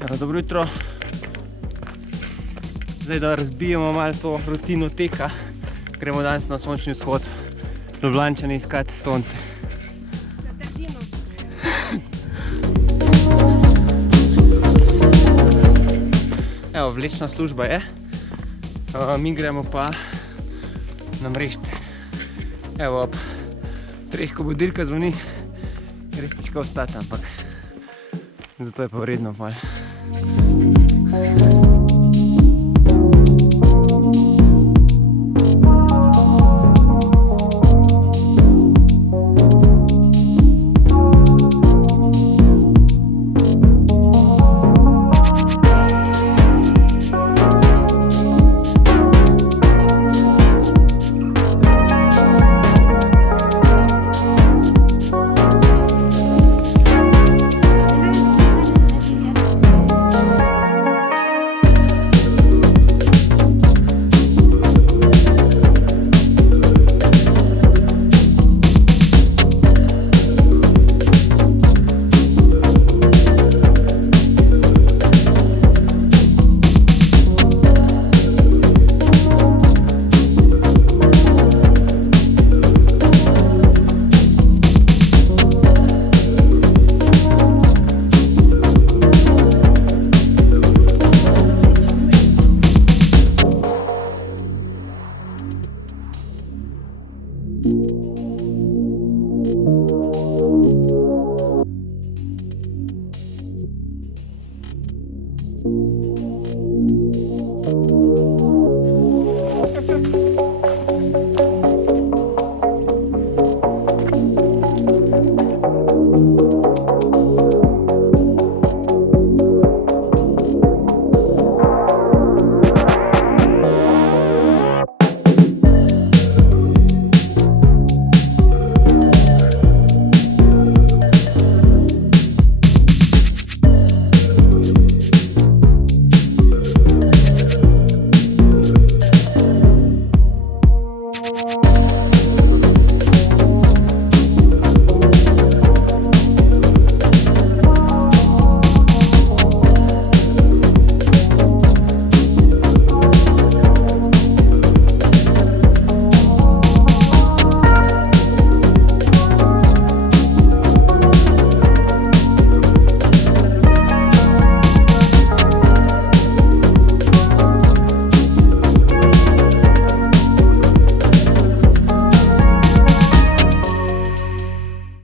Dobro jutro. Zdaj, da razbijemo malo to rutino teka, gremo danes na sončni vzhod Ljubljančane iskati sonce. Evo, vlečna služba je. Mi gremo pa na Mrežce. Evo, ob 3, ko budilka zvoni, res težko vstati, ampak zato je pa vredno malo.